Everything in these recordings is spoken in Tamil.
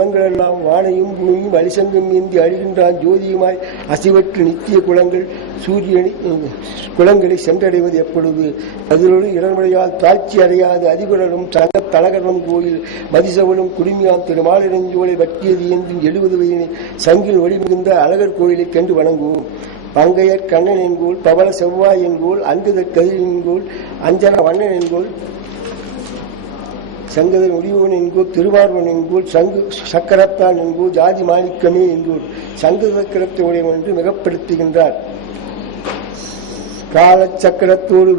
குளங்களெல்லாம் வானையும் பூமியும் அலிசங்கம் ஏந்தி அழிகின்றான் ஜோதியுமாய் அசிவற்று நித்திய குளங்கள் சூரியனை குளங்களை சென்றடைவது எப்பொழுது? அதிலோடு இடர்முறையால் தாழ்ச்சி அடையாது அதிகுரலும் சங்க தலகரணம் கோயில் மதிசவனும் குடுமியான் திருமாலிடஞ்சோலை வட்டியது ஏந்தும் 70 வயதினை சங்கில் ஒளி மிகுந்த அழகர் கோயிலை கண்டு வணங்குவோம். பங்கையர் கண்ணன் என்கோள் பவள செவ்வாய் என்கோள் அங்குதற் கதிர் என்கோள் அஞ்சன வண்ணன் என்கோள் சங்கதன் முடிவன் என்கோள் திருவார்வன் என்கோள் சங்கு சக்கரத்தான் என்கோள் ஜாதி மாணிக்கமே என்கோள் சங்கு சக்கரத்தை உடையவன் என்று மிகப்படுத்துகின்றார். கால சக்கரத்தோடு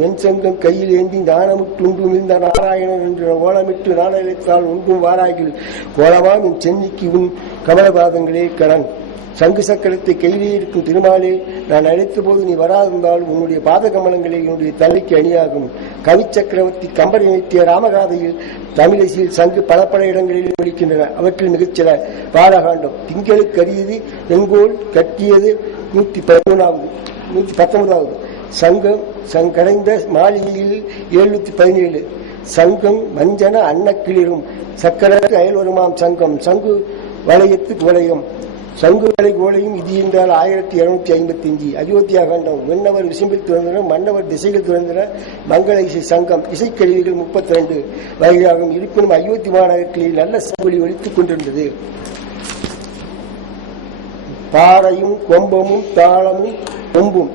வெண்சங்கம் கையில் ஏந்தி ஞானமுட்டுண்டு மிழ்ந்த நாராயணன் என்று ஓலமிட்டு நாடகத்தால் ஒன்றும் வாராகில் கோலமாம் என் சென்னிக்கு உன் கமலபாதங்களே கடன். சங்கு சக்கரத்தை கையிலே இருக்கும் திருமாலே, நான் அழைத்த போது நீ வராதிருந்தாலும் உன்னுடைய பாத கமலங்களே என்னுடைய தலைக்கு அணியாகும். கவி சக்கரவர்த்தி கம்பரை நிறுத்திய ராமகாதையில் தமிழிசையில் சங்கு பல இடங்களில் ஒலிக்கின்றன. அவற்றில் மிகச்சில பாலகாண்டம் திங்களுக்கு அரியது எங்கோல் கட்டியது 119வது. சங்கம் சங்கடைந்த மாளிகையில் 717. சங்கம் வஞ்சன அன்னக்கிளிரும் சக்கரத்து அயல்வருமாம் சங்கம் சங்கு வளையத்து கோலயம் சங்கு வலை கோலையும் இது என்றால் 1255. அயோத்தியா கண்டம் வெண்ணவர் விசும்பில் துறந்தன மன்னவர் திசைகள் துறந்தன மங்கள இசை சங்கம் இசைக்கருவிகள் 32 வகையாகும். இருப்பினும் அயோத்தி மாநகரத்தில் நல்ல சங்கொலி ஒலித்துக் கொண்டிருந்தது. பாறையும் கொம்பமும் தாளமும் கொம்பும்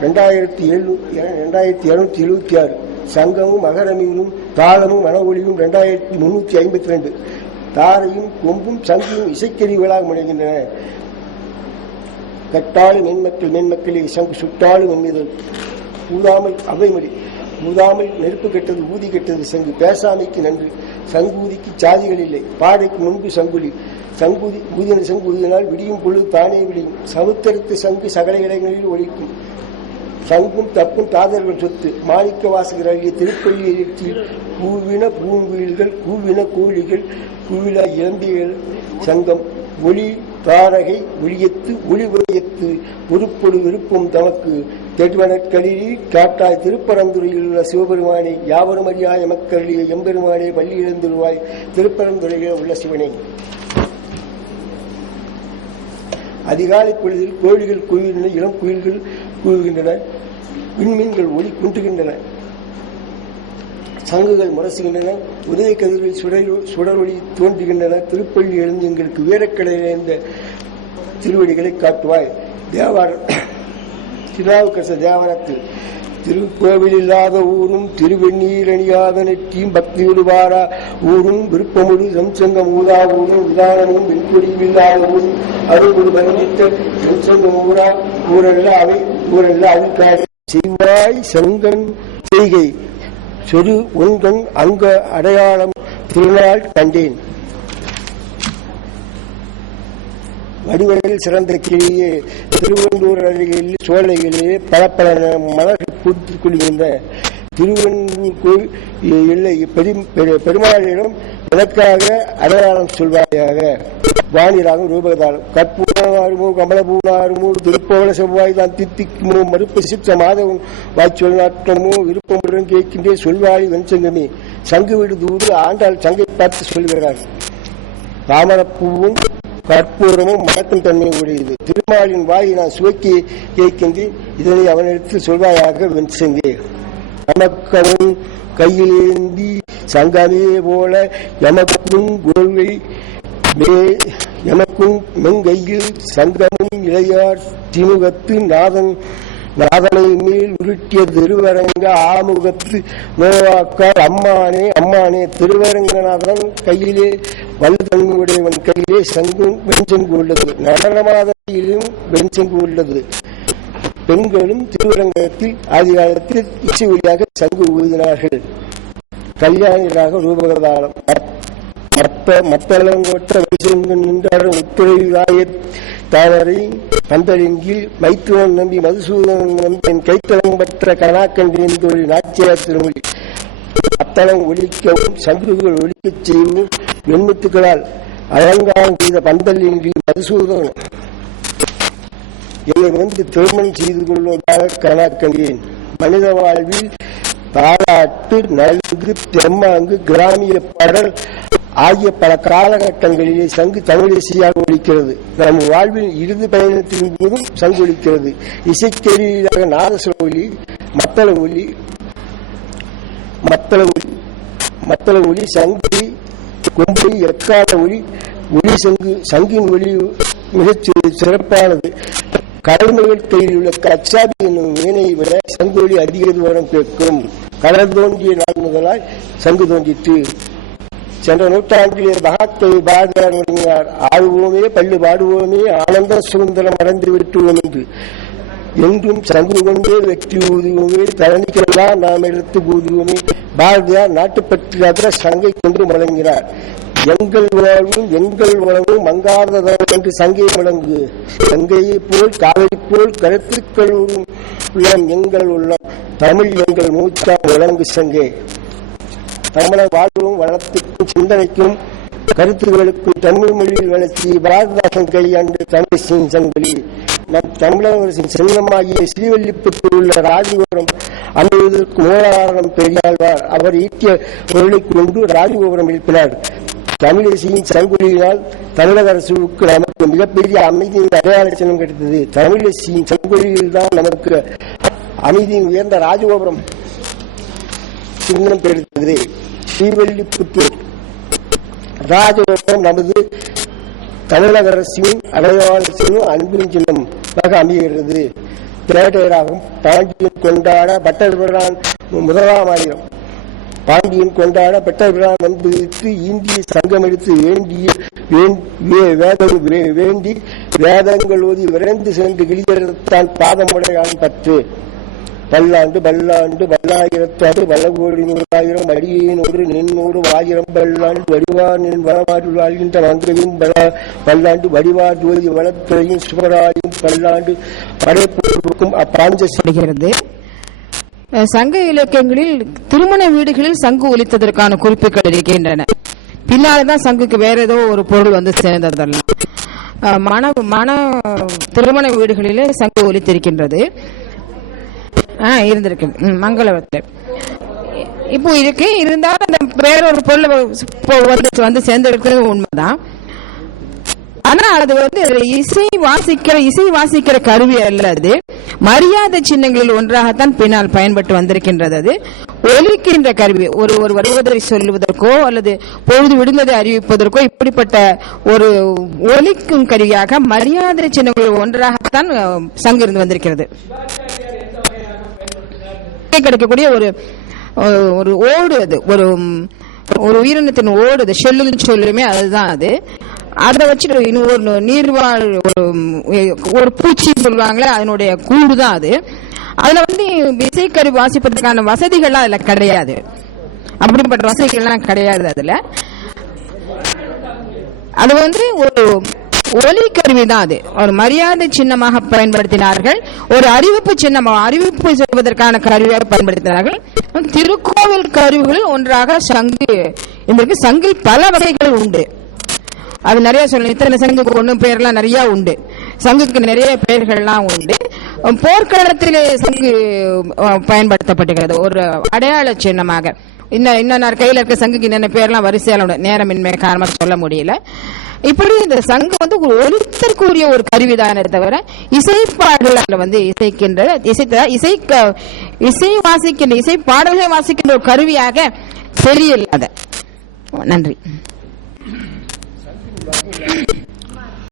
2776. சங்கமும் மகரமியும் தாளமும் மன ஒளியும் 2352. தாரையும் கொம்பும் சங்கும் இசைக்கருவிகளாக முனைகின்றன. கட்டாளு மென்மக்களே சங்கு சுட்டாளு மென்மீது ஊதாமல் அவைமொழி ஊதாமல் நெருப்பு கெட்டது ஊதி கெட்டது சங்கு பேசாமைக்கு நன்று சங்கூதிக்கு சாதிகள் இல்லை பாடைக்கு முன்பு சங்குலி சங்கூதி ஊதின சங்கு ஊதினால் விடியும் பொழுது தானே விடியும். சமுத்திரத்து சங்கு சகல இடங்களில் ஒழிக்கும். சங்கும் தப்பும் தாதர்கள் சொத்து மாணிக்க வாசகர் அழிய திருப்பள்ளி எழுச்சியில் கூவின பூங்குயில்கள் கூவின கோழிகள் கூவில இளம்பிகள் சங்கம் ஒளி தாரகை ஒளியத்து ஒளி உரையத்து உருப்பொடு விருப்பம் தமக்கு தெட்வனற்களில் காட்டாய் திருப்பரந்துறையில் உள்ள சிவபெருமானே யாவரும் அறியாய மக்களிய எம்பெருமானே பள்ளி இழந்துருவாய் திருப்பரந்துறையில் உள்ள சிவனே. அதிகாலை பொழுதில் கோழிகள் குவிகின்றன இளம் குயில்கள் கூவுகின்றன விண்மீன்கள் ஒளி குன்றுகின்றன சங்குகள் முரசுகின்றன உதய கதிர்கள் சுடரொளி தோன்றுகின்றன. திருப்பள்ளி எழுந்து எங்களுக்கு வீரக்கடையிலிருந்த திருவடிகளை காட்டுவாய். திருநாவுக்கரச தேவாரத்தில் திருக்கோவில் இல்லாத ஊரும் திருவெண்ணீர் அணியாத நெற்றியும் பக்தியோடு வாரா ஊரும் விருப்பமுடு சம்சங்கம் ஊதா ஊரும் விதானமும் வெண்கொடியும் இல்லாத ஊரும் அருள்கொடு பரமித்த சம்சங்கம் ஊரல்ல அவிக்காடு செய்வாய் செங்கன் செய்கை சொரு ஒன்கண் அங்க அடையாளம் திருநாள் கண்டேன். வடிவழியில் சிறந்த கிளியே திருவள்ளூர் அருகில் சோலைகளிலே பல மலர்கள் பூத்துக் கொள்கின்ற திருவள்ளூர் இல்லை பெருமாளிடம் எனக்காக அடையாளம் சொல்வாயாக. வானிலாக ரூபகதாளம் கற்பூனாருமோ கமலபூனாருமோ திருப்பவள செவ்வாய் தான் தித்திக்குமோ மறுப்பு சித்த மாதவன் வாய்ச்சொல் நாட்டமோ விருப்பமுடன் கேட்கின்றே சொல்வாழி வெண்சங்கமே. சங்கு வீடு தூது ஆண்டாள் சங்கை பார்த்து சொல்கிறார். தாமரப்பூவும் கற்பூரமும் மணக்கும் தன்மை உடையது. திருமாலின் வாயை நான் சுவைக்கி கேட்கின்றேன். இதனை அவனிடத்தில் சொல்வாயாக வெண்சங்கே. நமக்கவும் கையிலேந்தி சங்கமே போல எமக்கும் கோல்வை எமக்கும் மெங்கையில் சங்கமும் இளையார் திமுகத்து நாதனை மேல் உருட்டிய திருவரங்க ஆமுகத்து நோவாக்கார் அம்மானே திருவரங்கநாதன் கையிலே வல்லுதன்மையுடையவன் கையிலே சங்கும் வெண்சங்கு உள்ளது. நடனமாதையிலும் வெண்சங்கு உள்ளது. பெண்களும் திருவரங்கத்தில் ஆதி காலத்தில் இசை ஒளியாக சங்கு ஊதினார்கள். கல்யாணிகளாக ரூபகதாளம் மத்தளங்கோட்ட விசங்கன் நின்றாரும் உத்துறையாய தாவரை பந்தலின் கீழ் மைத்துவன் நம்பி மதுசூதன் நம்பி என் கைத்தளம் பற்ற கணாக்கண்டின் தொழில் நாச்சியார் திருமொழி. அத்தளம் ஒலிக்கவும் சங்குகள் ஒலிக்கச் செய்யும் வெண்முத்துக்களால் அலங்காரம் செய்த பந்தலின் கீழ் மதுசூதன் என்னை வந்து திருமணம் செய்து கொள்வதாக கணாக்கண்டேன். மனித வாழ்வில் தாளாட்டு நல்கு தெம்மாங்கு கிராமிய பாடல் ஆகிய பல காலகட்டங்களிலே சங்கு தமிழிசையாக ஒலிக்கிறது. நம் வாழ்வில் இறுதி பயணத்தின் போதும் சங்கு ஒலிக்கிறது. இசைக்கருவியாக நாதஸ்வர ஒலி, மத்தள ஒலி, சங்கி, கொம்பொலி, எக்கால ஒலி, சங்கின் ஒலி மிகச் சிறப்பானது. கடல்மகள் கையில் உள்ள கச்சாபி என்னும் மீனையை விட சங்கொலி அதிக தூரம் கேட்கும். கடல் தோன்றிய நாள் முதலாய் சங்கு தோன்றிற்று. சென்ற நூற்றாண்டிலே மகாகவி பாரதியார் தொடங்கினார், ஆடுவோமே பள்ளி பாடுவோமே ஆனந்த சுதந்திரம் அடைந்து விட்டுவோம் என்று. என்றும் சங்கு கொண்டே வெற்றி ஊதுவோமே, தரணிக்கெல்லாம் நாம் எடுத்து ஊதுவோமே. பாரதியார் நாட்டுப்பற்றாக சங்கை கொண்டு முழங்கினார். எங்கள் வாழ்வும் எங்கள் வளமும் மங்காததம் என்று சங்கை முழங்கு. சங்கையை போல் காலை போல் கருத்துக்களூரும் உள்ளம் எங்கள் உள்ளம், தமிழ் எங்கள் மூச்சா முழங்கு சங்கே. தமிழர் வாழ்வும் வளத்துக்கும் சிந்தனைக்கும் கருத்துகளுக்கும் தமிழ் மொழியில் வளர்ச்சி பாரதிதாசன் கையாண்டு தமிழின் சங்கலி. நம் தமிழரசின் சின்னமாகிய ஸ்ரீவல்லிபுத்தூர் உள்ள ராஜகோபுரம் அமைவதற்கு மூலாதாரம் பெரியாழ்வார் அவர் ஈட்டிய பொருளை கொண்டு ராஜகோபுரம் எழுப்பினார். தமிழிசையின் சங்கொலியினால் தமிழக அரசுக்கு நமக்கு மிகப்பெரிய அமைதியின் அடையாள சின்னம் கிடைத்தது. தமிழிசையின் சங்கொலியில் தான் நமக்கு அமைதியின் உயர்ந்த ராஜகோபுரம் சின்னம் கிடைத்தது. ஸ்ரீவல்லிபுத்தூர் ராஜகோபுரம் நமது தமிழக அரசின் அடையாள சின்னம் அன்பின் சின்னமாக அமைகிறது. பேட்டையராகும் பாண்டியன் கொண்டாட பட்டர்பிரான் முதலாம் ஆயிரம். பாண்டியன் கொண்டாட பெற்றபிரான் என்பதற்கு இந்திய சங்கம் எடுத்து வேண்டி வேதங்கள் ஓதி விரைந்து சென்று கிளியத்தான் பாதமுடையான் பற்று. பல்லாண்டு பல்லாண்டு பல்லாயிரத்தாண்டு பலகோடி 100,000 அடியேனோடு நின்னோடு 1000 பல்லாண்டு வடிவார் நின் வளமாற்று வாழ்கின்ற மந்திரவின் பல்லாண்டு வடிவார் ஜோதி வளத்துறையும் சுவராயும் பல்லாண்டு படைப்புக்கும் அப்பாஞ்சப்படுகிறது. சங்க இலக்கியங்களில் திருமண வீடுகளில் சங்கு ஒலித்ததற்கான குறிப்புகள் இருக்கின்றன. பின்னால்தான் சங்குக்கு வேற ஏதோ ஒரு பொருள் வந்து சேர்ந்ததெல்லாம். திருமண வீடுகளிலே சங்கு ஒலித்திருக்கின்றது, இருந்திருக்கு மங்களத்தில். இப்போ இருக்கு, இருந்தாலும் அந்த வேறொரு பொருள் வந்து சேர்ந்திருக்கிறது உண்மைதான். ஆனா அது வந்து இசை வாசிக்கிற கருவி அல்ல, அது மரியாதை சின்னங்களில் ஒன்றாகத்தான் பின்னால் பயன்பட்டு வந்திருக்கின்றது. அது ஒலிக்கின்ற கருவி, ஒரு வருவதை சொல்லுவதற்கோ அல்லது பொழுது விடுவதை அறிவிப்பதற்கோ இப்படிப்பட்ட ஒரு ஒலிக்கும் கருவியாக மரியாதை சின்னங்களில் ஒன்றாகத்தான் சங்கு இருந்து வந்திருக்கிறது. கிடைக்கக்கூடிய ஒரு ஓடு, அது ஒரு உயிரினத்தின் ஓடு, அது ஷெல்லுன்னு சொல்லுமே, அதுதான் அது. அதை வச்சுட்டு இன்னொரு நீர்வாழ் ஒரு பூச்சி சொல்லுவாங்களே, அதனுடைய கூடு தான் அது. அதுல வந்து இசைக்கருவி வாசிப்பதற்கான வசதிகள்லாம் அதுல கிடையாது, அப்படிப்பட்ட வசதிகள்லாம் கிடையாது அதுல. அது வந்து ஒரு ஒலி கருவி தான், அது ஒரு மரியாதை சின்னமாக பயன்படுத்தினார்கள். ஒரு அறிவிப்பு சின்னமாக, அறிவிப்பு செய்வதற்கான கருவியாக பயன்படுத்தினார்கள். திருக்கோவில் கருவிகளில் ஒன்றாக சங்கு. இந்த சங்கில் பல வகைகள் உண்டு, அது நிறைய சொல்லணும். இத்தனை சங்குக்கு ஒன்றும் பேர்லாம் நிறைய உண்டு, சங்குக்கு நிறைய பெயர்கள்லாம் உண்டு. போர்க்களத்திலே சங்கு பயன்படுத்தப்பட்டுகிறது ஒரு அடையாள சின்னமாக. இன்னும் கையில் இருக்க சங்குக்கு என்னென்ன பேர்லாம் வரிசையால நேரமின்மை காரணமாக சொல்ல முடியல. இப்படி இந்த சங்கு வந்து ஒரு ஒலித்தற்குரிய ஒரு கருவிதானே தவிர இசைப்பாடல்கள் வந்து இசைக்கின்ற இசை வாசிக்கின்ற இசை பாடல்களை வாசிக்கின்ற ஒரு கருவியாக தெரியல. நன்றி.